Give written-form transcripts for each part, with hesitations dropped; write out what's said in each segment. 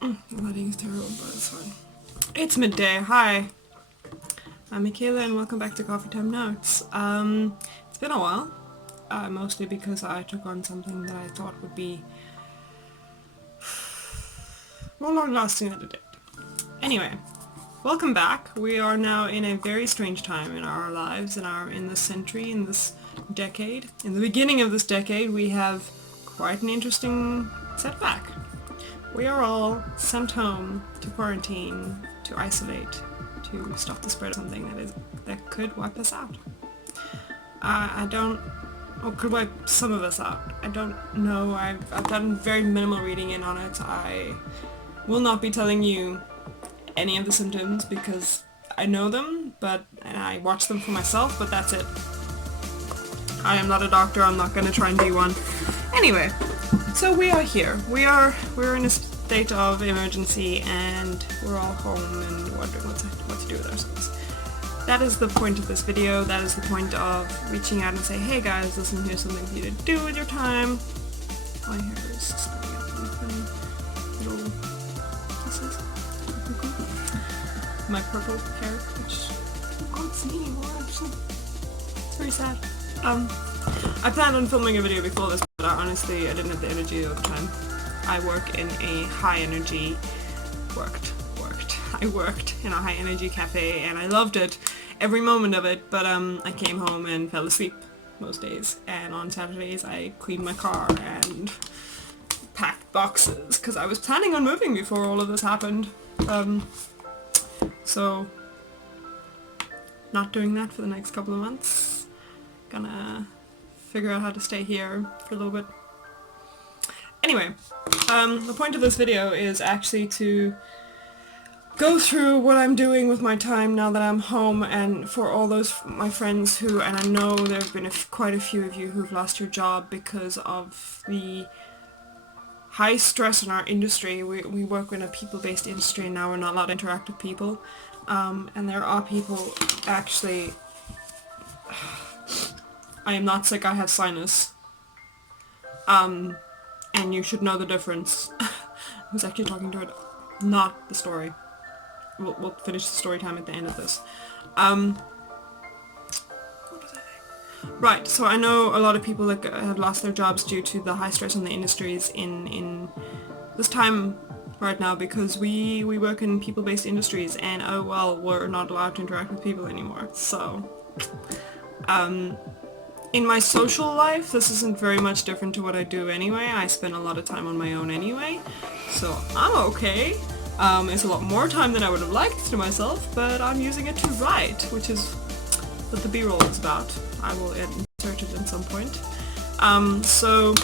The lighting is terrible, but it's fine. It's midday. Hi, I'm Michaela and welcome back to Coffee Time Notes. It's been a while, mostly because I took on something that I thought would be more long-lasting than it did. Anyway, welcome back. We are now in a very strange time in our lives, in this century, in this decade. In the beginning of this decade, we have quite an interesting setback. We are all sent home to quarantine, to isolate, to stop the spread of something that could wipe us out. Or could wipe some of us out. I don't know. I've done very minimal reading in on it. I will not be telling you any of the symptoms because I know them, and I watch them for myself, but that's it. I am not a doctor. I'm not going to try and be one. Anyway. So we are here. We're in a state of emergency and we're all home and wondering what to do with ourselves. That is the point of this video. That is the point of reaching out and say, hey guys, listen, here's something for you to do with your time. My hair is starting up in funny little pieces. My purple hair, which I can't see anymore actually. It's very sad. I planned on filming a video before this, but honestly I didn't have the energy at the time. I work in a high-energy... I worked in a high-energy cafe and I loved it, every moment of it, but I came home and fell asleep most days, and on Saturdays I cleaned my car and packed boxes, because I was planning on moving before all of this happened. So, not doing that for the next couple of months. Gonna figure out how to stay here for a little bit. Anyway, the point of this video is actually to go through what I'm doing with my time now that I'm home, and for all those my friends who, and I know there have been quite a few of you who've lost your job because of the high stress in our industry. We work in a people-based industry and now we're not allowed to interact with people, and there are people actually... I am not sick, I have sinus. And you should know the difference. I was actually talking to her, not the story. We'll finish the story time at the end of this. What was I saying? Right, so I know a lot of people that have lost their jobs due to the high stress in the industries in this time right now, because we work in people-based industries and oh well, we're not allowed to interact with people anymore. So, in my social life, this isn't very much different to what I do anyway. I spend a lot of time on my own anyway, so I'm okay. It's a lot more time than I would have liked to myself, but I'm using it to write, which is what the B-roll is about. I will insert it at some point. So,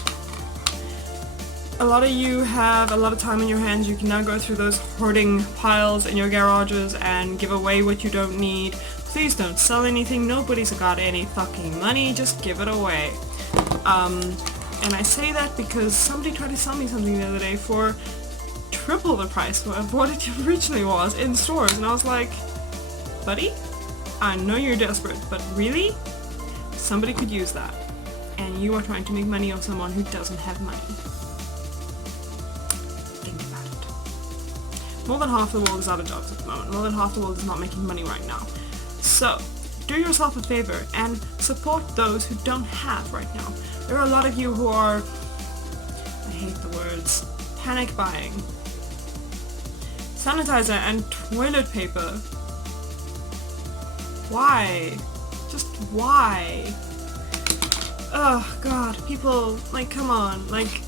a lot of you have a lot of time on your hands. You can now go through those hoarding piles in your garages and give away what you don't need. Please don't sell anything, nobody's got any fucking money, just give it away. And I say that because somebody tried to sell me something the other day for triple the price of what it originally was in stores, and I was like, buddy, I know you're desperate, but really? Somebody could use that. And you are trying to make money off someone who doesn't have money. Think about it. More than half the world is out of jobs at the moment. More than half the world is not making money right now. So, do yourself a favor and support those who don't have right now. There are a lot of you who are, I hate the words, panic buying sanitizer and toilet paper. Why? Just why? Oh god, people, like, come on. Like,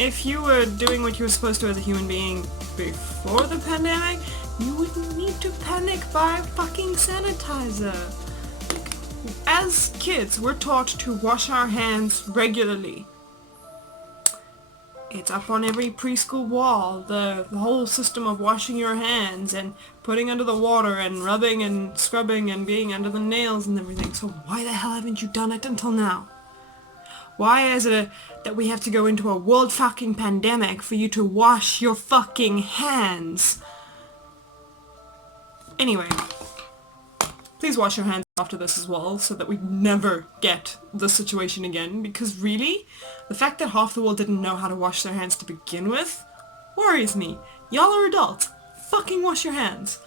if you were doing what you were supposed to as a human being before the pandemic, you wouldn't need to panic buy fucking sanitizer. As kids, we're taught to wash our hands regularly. It's up on every preschool wall, the whole system of washing your hands and putting under the water and rubbing and scrubbing and being under the nails and everything. So why the hell haven't you done it until now? Why is it that we have to go into a world fucking pandemic for you to wash your fucking hands? Anyway, please wash your hands after this as well, so that we never get this situation again, because really, the fact that half the world didn't know how to wash their hands to begin with worries me. Y'all are adults. Fucking wash your hands.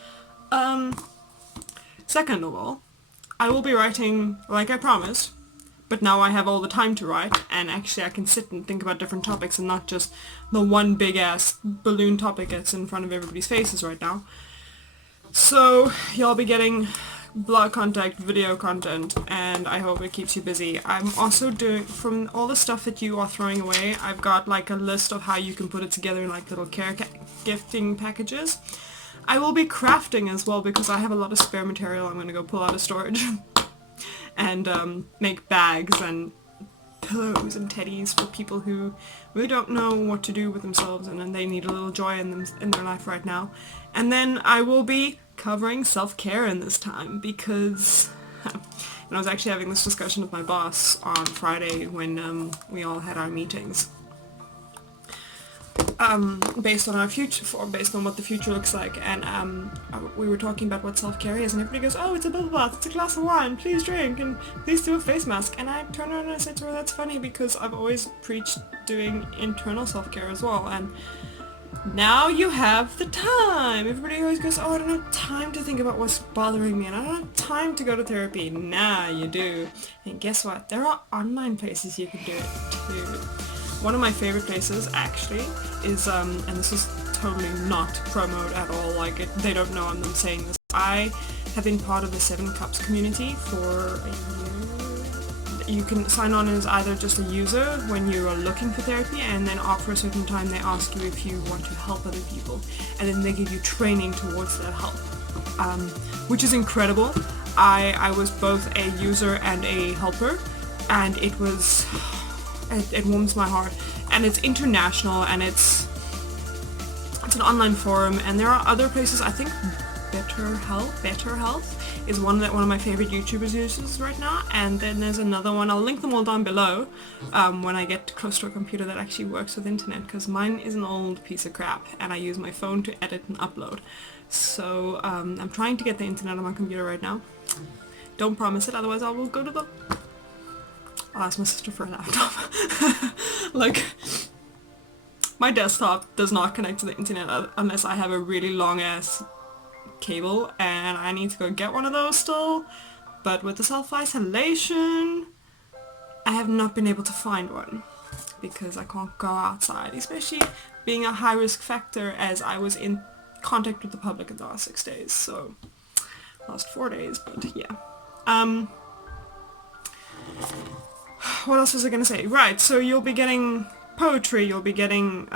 Second of all, I will be writing like I promised, but now I have all the time to write, and actually I can sit and think about different topics and not just the one big ass balloon topic that's in front of everybody's faces right now. So y'all be getting blog content, video content, and I hope it keeps you busy. I'm also doing, from all the stuff that you are throwing away, I've got like a list of how you can put it together in like little care gifting packages. I will be crafting as well because I have a lot of spare material I'm going to go pull out of storage and make bags and pillows and teddies for people who really don't know what to do with themselves and then they need a little joy in their life right now. And then I will be covering self-care in this time because and I was actually having this discussion with my boss on Friday when we all had our meetings. Based on our future, based on what the future looks like, and we were talking about what self-care is, and everybody goes, oh, it's a bubble bath, it's a glass of wine, please drink, and please do a face mask. And I turned around and I said to her, that's funny because I've always preached doing internal self-care as well, and now you have the time. Everybody always goes, oh, I don't have time to think about what's bothering me, and I don't have time to go to therapy. Nah, you do. And guess what? There are online places you can do it too. One of my favorite places, actually, is, and this is totally not promote at all, like, they don't know I'm saying this. I have been part of the 7 Cups community for a year. You can sign on as either just a user when you are looking for therapy, and then after a certain time they ask you if you want to help other people, and then they give you training towards that help, which is incredible. I was both a user and a helper, and it was... It warms my heart, and it's international, and it's an online forum, and there are other places. I think Betterhelp is one of my favorite YouTubers uses right now, and then there's another one. I'll link them all down below when I get close to a computer that actually works with internet, because mine is an old piece of crap, and I use my phone to edit and upload. So I'm trying to get the internet on my computer right now. Don't promise it, otherwise I will go to the... I'll ask my sister for a laptop. Like, my desktop does not connect to the internet unless I have a really long ass cable, and I need to go get one of those still. But with the self-isolation, I have not been able to find one because I can't go outside, especially being a high risk factor as I was in contact with the public in the last 6 days. So, last 4 days, but yeah. What else was I gonna say? Right, so you'll be getting poetry, you'll be getting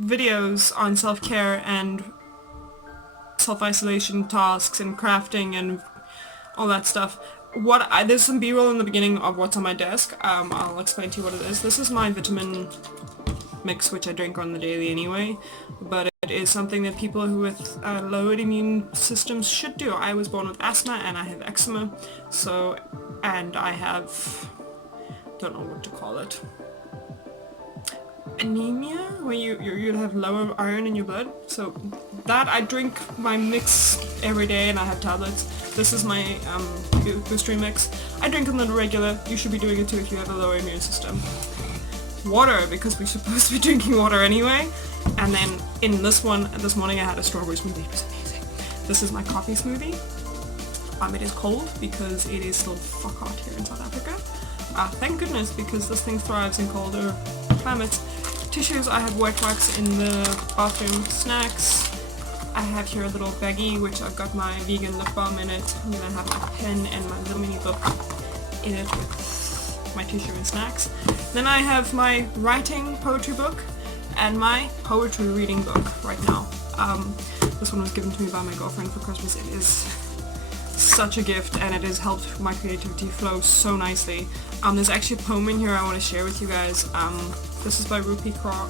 videos on self-care and self-isolation tasks and crafting and all that stuff. There's some b-roll in the beginning of what's on my desk. I'll explain to you what it is. This is my vitamin mix, which I drink on the daily anyway, but it is something that people who with lowered immune systems should do. I was born with asthma and I have eczema, so, and I have, don't know what to call it, anemia, where you'd have lower iron in your blood. So that, I drink my mix every day, and I have tablets. This is my booster mix. I drink them on the regular. You should be doing it too if you have a lower immune system. Water, because we're supposed to be drinking water anyway. And then in this one, this morning I had a strawberry smoothie. It was amazing. This is my coffee smoothie. It is cold because it is still fuck hot here in South Africa. Thank goodness, because this thing thrives in colder climates. Tissues, I have white wax in the bathroom. Snacks, I have here a little baggie which I've got my vegan lip balm in it. And then I have my pen and my little mini book in it with my tissue and snacks. Then I have my writing poetry book and my poetry reading book right now. This one was given to me by my girlfriend for Christmas. It is such a gift, and it has helped my creativity flow so nicely. There's actually a poem in here I want to share with you guys. This is by Rupi Kaur.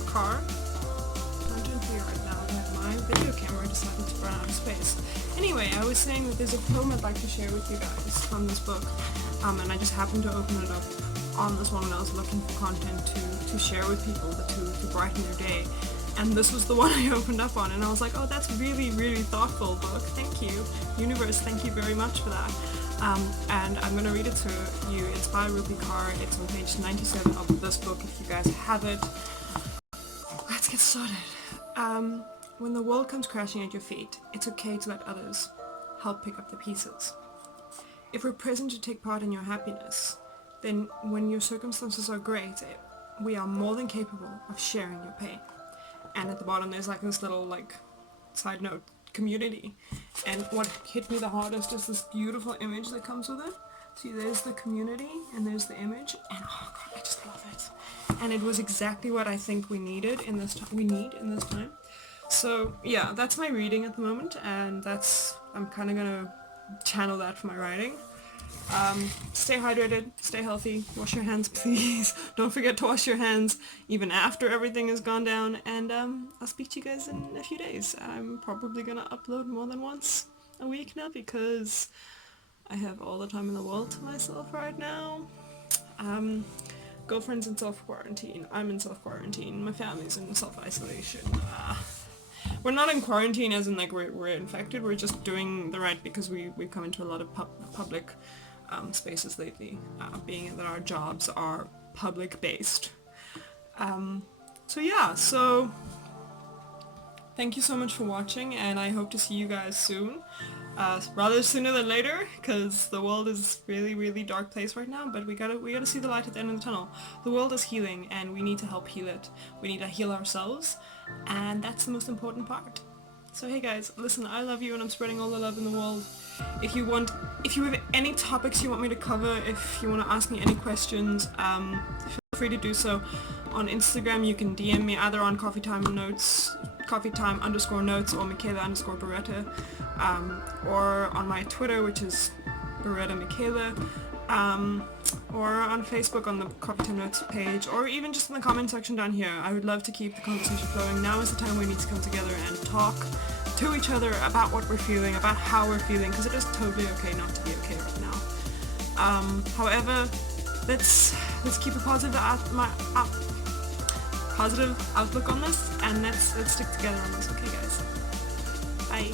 Tangently right now that my video camera decided to run out of space. Anyway, I was saying that there's a poem I'd like to share with you guys from this book, and I just happened to open it up on this one when I was looking for content to share with people, to brighten their day. And this was the one I opened up on, and I was like, oh, that's really, really thoughtful book. Thank you. Universe, thank you very much for that. And I'm going to read it to you. It's by Rupi Kaur. It's on page 97 of this book if you guys have it. Let's get started. When the world comes crashing at your feet, it's okay to let others help pick up the pieces. If we're present to take part in your happiness, then when your circumstances are great, we are more than capable of sharing your pain. And at the bottom there's like this little like side note, community. And what hit me the hardest is this beautiful image that comes with it. See, there's the community and there's the image, and oh god, I just love it. And it was exactly what I think we needed in this time. So yeah, that's my reading at the moment, and I'm kind of gonna channel that for my writing. Stay hydrated, stay healthy, wash your hands please. Don't forget to wash your hands even after everything has gone down, and I'll speak to you guys in a few days. I'm probably gonna upload more than once a week now because I have all the time in the world to myself right now. Girlfriend's in self-quarantine, I'm in self-quarantine, my family's in self-isolation. We're not in quarantine as in like we're infected, we're just doing the right because we've come into a lot of public spaces lately, being that our jobs are public based. So yeah, so thank you so much for watching, and I hope to see you guys soon. Rather sooner than later, because the world is really dark place right now, but we gotta see the light at the end of the tunnel. The world is healing and we need to help heal it. We need to heal ourselves, and that's the most important part. So hey guys, listen, I love you and I'm spreading all the love in the world. If you have any topics you want me to cover, if you want to ask me any questions, feel free to do so. On Instagram you can DM me either on coffeetime_notes or Michaela_Beretta, or on my Twitter, which is Beretta Michaela, or on Facebook on the Coffee Time Notes page, or even just in the comment section down here. I would love to keep the conversation flowing. Now is the time we need to come together and talk to each other about what we're feeling, about how we're feeling, because it is totally okay not to be okay right now. However, let's keep a positive outlook on this, and let's stick together on this, okay guys? Bye.